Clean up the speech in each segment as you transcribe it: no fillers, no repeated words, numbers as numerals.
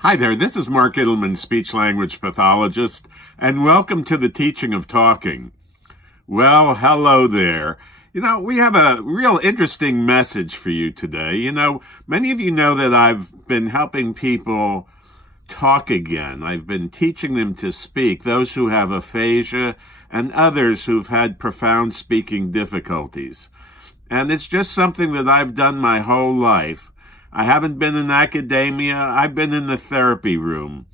Hi there, this is Mark Ittleman, speech-language pathologist, and welcome to the teaching of talking. Well, hello there. We have a real interesting message for you today. Many of you know that I've been helping people talk again. I've been teaching them to speak, those who have aphasia and others who've had profound speaking difficulties. And it's just something that I've done my whole life. I haven't been in academia. I've been in the therapy room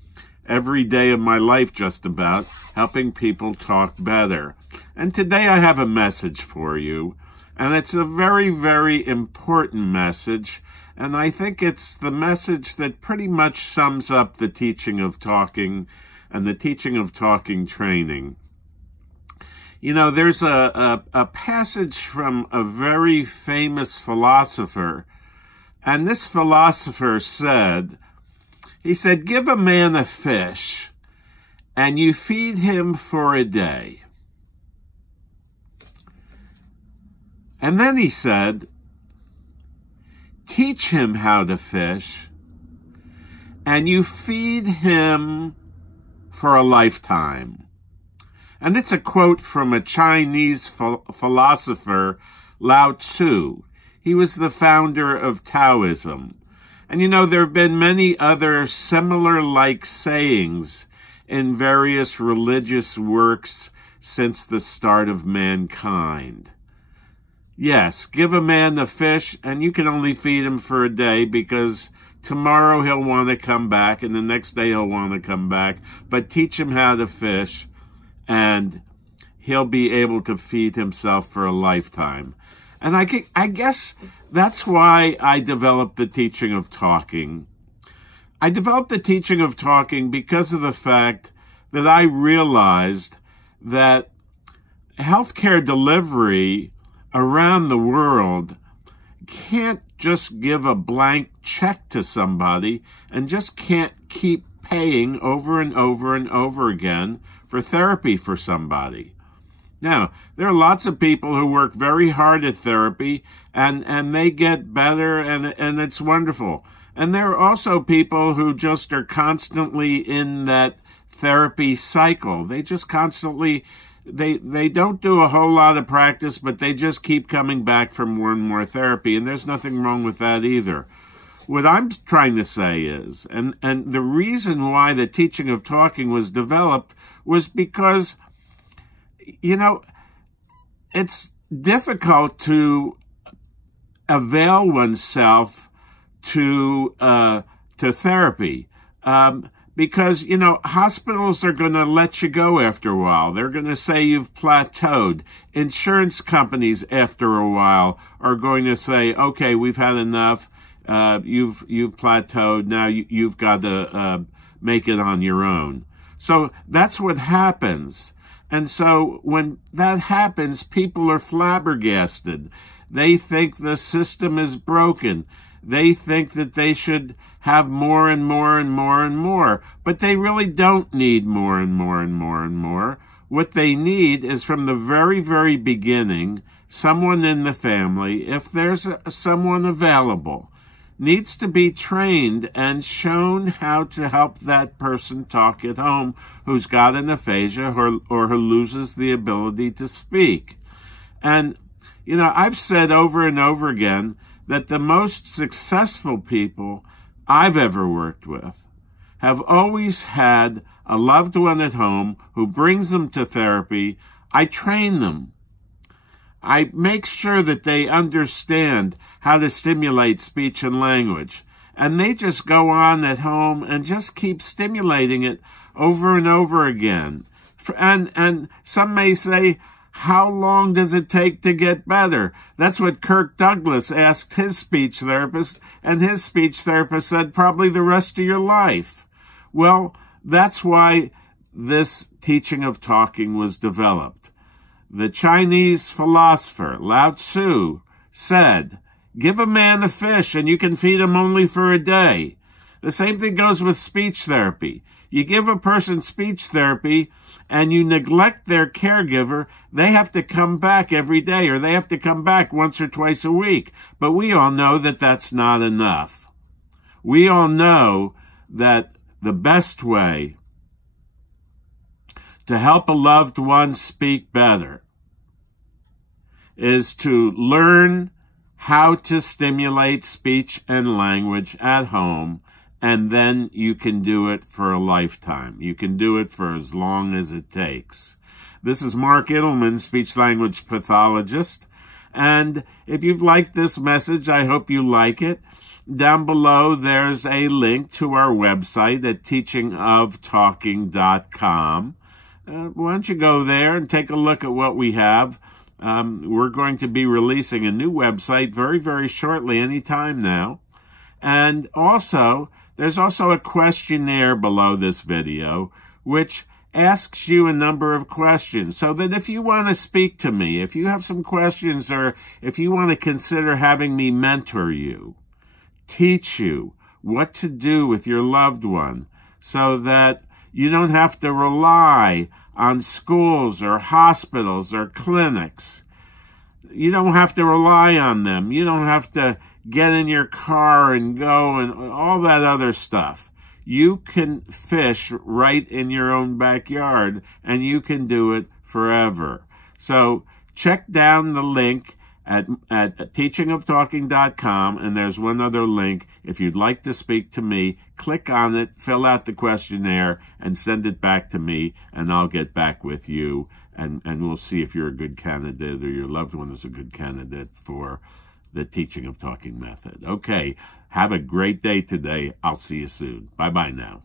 every day of my life, just about, helping people talk better. And today I have a message for you, and it's a very, very important message, and I think it's the message that pretty much sums up the teaching of talking and the teaching of talking training. There's a passage from a very famous philosopher. And this philosopher said, give a man a fish and you feed him for a day. And then he said, teach him how to fish and you feed him for a lifetime. And it's a quote from a Chinese philosopher, Lao Tzu. He was the founder of Taoism. And there have been many other similar-like sayings in various religious works since the start of mankind. Yes, give a man a fish, and you can only feed him for a day because tomorrow he'll want to come back, and the next day he'll want to come back. But teach him how to fish, and he'll be able to feed himself for a lifetime. And I guess that's why I developed the teaching of talking. I developed the teaching of talking because of the fact that I realized that healthcare delivery around the world can't just give a blank check to somebody and just can't keep paying over and over and over again for therapy for somebody. Now, there are lots of people who work very hard at therapy and they get better and it's wonderful. And there are also people who just are constantly in that therapy cycle. They just constantly, they don't do a whole lot of practice, but they just keep coming back for more and more therapy. And there's nothing wrong with that either. What I'm trying to say is, and the reason why the teaching of talking was developed was because it's difficult to avail oneself to therapy because, hospitals are going to let you go after a while. They're going to say you've plateaued. Insurance companies, after a while, are going to say, okay, we've had enough. You've plateaued. Now you've got to make it on your own. So that's what happens. And so when that happens, people are flabbergasted. They think the system is broken. They think that they should have more and more and more and more. But they really don't need more and more and more and more. What they need is from the very, very beginning, someone in the family, if there's someone available, needs to be trained and shown how to help that person talk at home who's got an aphasia or who loses the ability to speak. And, I've said over and over again that the most successful people I've ever worked with have always had a loved one at home who brings them to therapy. I train them. I make sure that they understand how to stimulate speech and language. And they just go on at home and just keep stimulating it over and over again. And some may say, how long does it take to get better? That's what Kirk Douglas asked his speech therapist, and his speech therapist said, probably the rest of your life. Well, that's why this teaching of talking was developed. The Chinese philosopher, Lao Tzu, said, give a man a fish and you can feed him only for a day. The same thing goes with speech therapy. You give a person speech therapy and you neglect their caregiver, they have to come back every day or they have to come back once or twice a week. But we all know that that's not enough. We all know that the best way to help a loved one speak better is to learn how to stimulate speech and language at home, and then you can do it for a lifetime. You can do it for as long as it takes. This is Mark Idelman, speech-language pathologist, and if you've liked this message, I hope you like it. Down below, there's a link to our website at teachingoftalking.com. Why don't you go there and take a look at what we have. We're going to be releasing a new website very, very shortly, anytime now. And also, there's also a questionnaire below this video, which asks you a number of questions, so that if you want to speak to me, if you have some questions, or if you want to consider having me mentor you, teach you what to do with your loved one, so that you don't have to rely on schools or hospitals or clinics. You don't have to rely on them. You don't have to get in your car and go and all that other stuff. You can fish right in your own backyard, and you can do it forever. So check down the link at teachingoftalking.com, and there's one other link. If you'd like to speak to me, click on it, fill out the questionnaire, and send it back to me, and I'll get back with you, and we'll see if you're a good candidate or your loved one is a good candidate for the Teaching of Talking method. Okay, have a great day today. I'll see you soon. Bye-bye now.